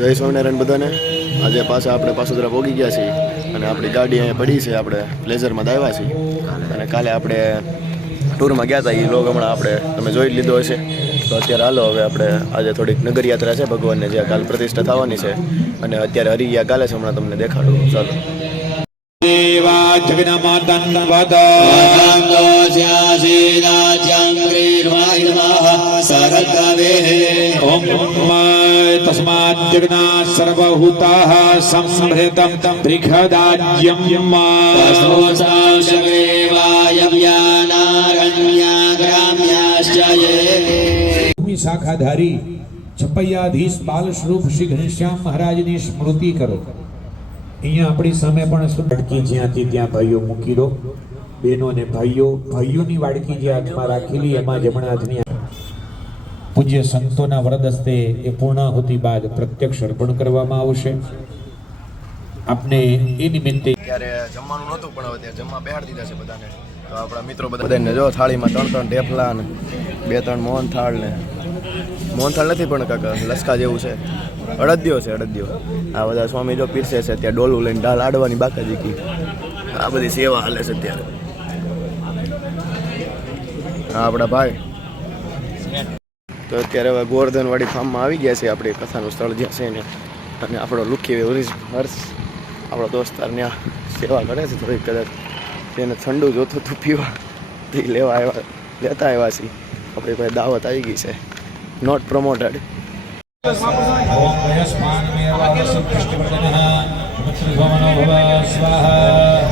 જય સ્વામિનારાયણ બધાને. આજે પાછા આપણે પાસોદરા પહોંચી ગયા છીએ અને આપણી ગાડી અહીંયા પડી છે. આપણે પ્લેઝરમાં આવ્યા છીએ અને કાલે આપણે ટૂરમાં ગયા હતા. એ લોક હમણાં આપણે તમે જોઈ જ લીધો હશે. તો અત્યારે હાલો હવે આપણે આજે થોડીક નગરયાત્રા છે ભગવાનને, જ્યાં કાલ પ્રતિષ્ઠા થવાની છે અને અત્યારે હરિયા કાલે છે. હમણાં તમને દેખાડું, ચાલો. દેવા જગન્માતં વદ ઓમ તસ્માદ જગન્નાથ સર્વભૂતાઃ સંહૃતં ત્રિખદાજ્યમ ભૂમિ શાખાધારી છપૈયાધીશ બાલ સ્વરૂપ શ્રી ઘનશ્યામ મહારાજની સ્મૃતિ કરો. અહીંયા આપણી સામે પણ વાડકી જ્યાંથી ત્યાં ભાઈઓ મૂકી દો. બહેનો ને ભાઈઓની વાડકી જે હાથમાં રાખેલી એમાં જમણા હાથની પૂજ્ય સંતોના વરદ હસ્તે એ પૂર્ણાહુતિ બાદ પ્રત્યક્ષ અર્પણ કરવામાં આવશે. આપને એ નિમિત્તે ત્યારે જમવાનું નહોતું પણ હવે ત્યાં જમવા બેહાડી દીધા છે બધાને. તો આપણા મિત્રો બધાને જો થાળીમાં 3 ઢેફલા ને 2-3 મોહનથાળ ને મોહનથાળ નથી પણ કાકા લસકા જેવું છે. અડદિયો છે, અડદિયો. આ બધા સ્વામી જો પીરસે છે. ત્યાં ડોલું લઈને ઢાલ આડવાની બાકી દીધી. આ બધી સેવા હાલે છે અત્યારે. હા આપણા ભાઈ તો અત્યારે હવે ગોવર્ધનવાડી ફાર્મમાં આવી ગયા છે. આપણી કથાનું સ્થળ જ્યાં છે ને, અને આપણો લુખી હર્ષ આપણો દોસ્તાર ત્યાં સેવા કરે છે. થોડીક કદાચ તેને ઠંડુ જોતું હતું પીવા તે લેતા આવ્યા છીએ. આપણી પાસે દાવત આવી ગઈ છે, નોટ પ્રમોટેડ. ઓમ વયસ્માનમેવ વસુપુષ્ટિવર્ધનઃ પુત્રધોમનો ભવ સ્વાહા.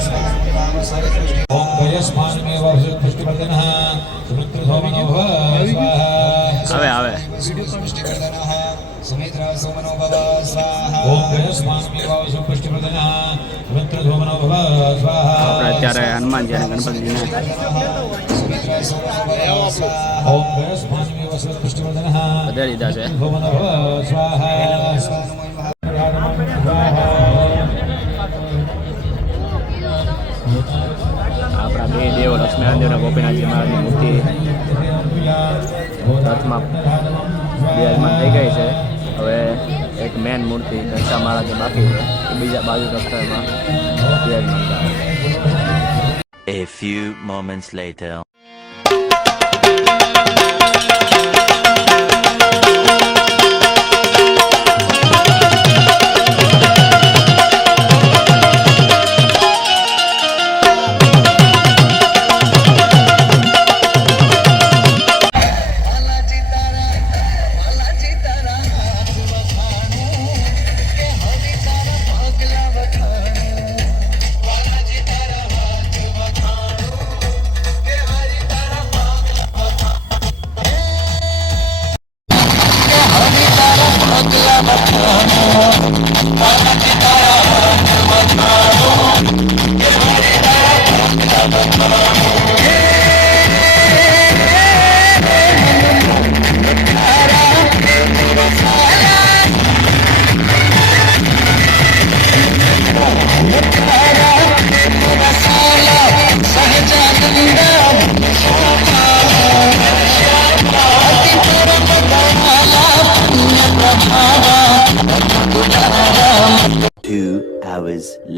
ઓમ વયસ્માનમેવ વસુપુષ્ટિવર્ધનઃ પુત્રધોમનો ભવ સ્વાહા. આવે સુમિત્રા સોમનો ભવ સ્વાહા. ઓમ વયસ્માનમેવ વસુપુષ્ટિવર્ધનઃ પુત્રધોમનો ભવ સ્વાહા. આપણે અત્યારે હનુમાનજી અને ગણપતિજીને સુમિત્રા સોમનો ભવ સ્વાહા. ઓમ વયસ્માનમેવ વસુપુષ્ટિવર્ધનઃ બધા લીધા છે. પુત્રધોમનો ભવ સ્વાહા. આપણા બે દેવો લક્ષ્મીનારાયણ અને ગોપીનાથજી મહારાજની મૂર્તિ રથમાં બિરાજમાન થઈ ગઈ છે. હવે એક મેન મૂર્તિ ઘનશ્યામ મહારાજની બાકી છે, એ બીજા બાજુ રસ્તામાં બિરાજમાન થાય. A few moments later.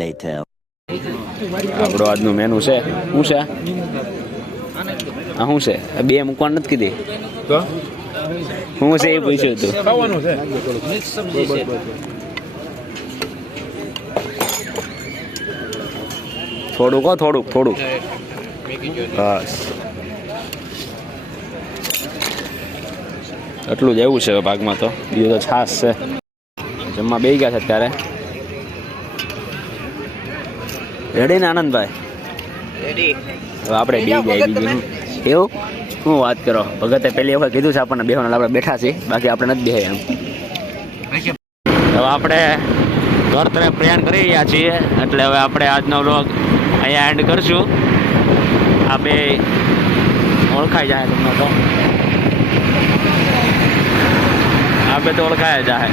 Later. આપણું આજનું મેનુ છે. શું છે આ? શું છે? બે મૂકવાનું નથી કીધી. શું છે એ પૂછ્યું હતું. થોડુંક થોડુંક બસ એટલું જ એવું છે ભાગમાં. તો બીજું તો છાશ છે. જમવા બેસી ગયા છે અત્યારે. રેડી ને આનંદભાઈ? હવે આપણે બે જાય. બીજું એવું શું વાત કરો? ભગતે પહેલી વખત કીધું છે આપણને બેહવાનું, આપણે બેઠા છીએ, બાકી આપણે નથી બેહે એમ. હવે આપણે ઘર તરફ પ્રયાણ કરી રહ્યા છીએ, એટલે હવે આપણે આજનો વ્લોગ અહીંયા એન્ડ કરશું. આ બે ઓળખાઈ જાય તમને તો, આ બે તો ઓળખાય જાય.